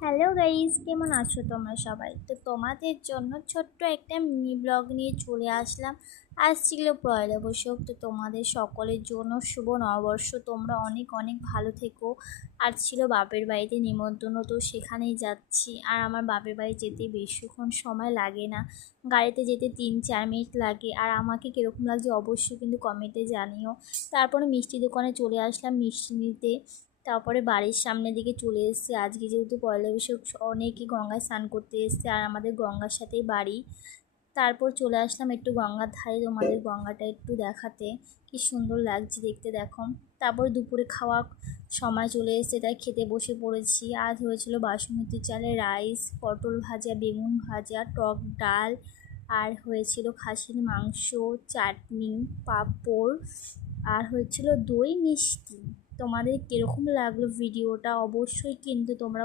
Hello guys, কেমন আছো তোমরা সবাই? তো তোমাদের জন্য ছোট্ট একটা মিনি ব্লগ নিয়ে চলে আসলাম। আজ ছিল পয়লা বৈশাখ, তো তোমাদের সকলের জন্য শুভ নববর্ষ। তোমরা অনেক অনেক ভালো থেকো। আর ছিল বাপের বাড়িতে নিমন্ত্রণ, তো সেখানেই যাচ্ছি। আর আমার বাপের বাড়ি যেতে বেশিক্ষণ সময় লাগে না, গাড়িতে যেতে 3-4 মিনিট লাগে। আর আমাকে কীরকম লাগছে অবশ্যই কিন্তু কমেন্টে জানিও। তারপরে মিষ্টি দোকানে চলে আসলাম মিষ্টি নিতে। তারপরে বাড়ির সামনের দিকে চলে এসেছি। আজকে যেহেতু পয়লা বৈশাখ, অনেকেই গঙ্গায় স্নান করতে এসছে, আর আমাদের গঙ্গার সাথেই বাড়ি। তারপর চলে আসলাম একটু গঙ্গার ধারে, তোমাদের গঙ্গাটা একটু দেখাতে। কি সুন্দর লাগছে দেখতে, দেখো। তারপর দুপুরে খাওয়া সময় চলে এসেছে, তাই খেতে বসে পড়েছি। আজ হয়েছিল বাসমতি চালের রাইস, পটল ভাজা, বেগুন ভাজা, টক ডাল, আর হয়েছিল খাসির মাংস, চাটনি, পাঁপড়, আর হয়েছিল দই মিষ্টি। তোমাদের কীরকম লাগলো ভিডিওটা অবশ্যই কিন্তু তোমরা